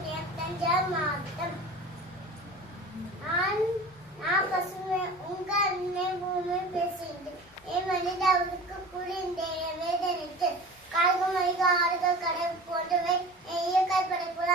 மல்லபுரம் மாவட்டம் நான் நான் பசுமை உங்க அன்னை பூமி பேசுகின்றேன். என் மனிதாவுக்கு குளிர்ந்த வேதனைக்கு கால்கள் ஆறுகள் கடல் போன்றவை இயற்கை படைப்புல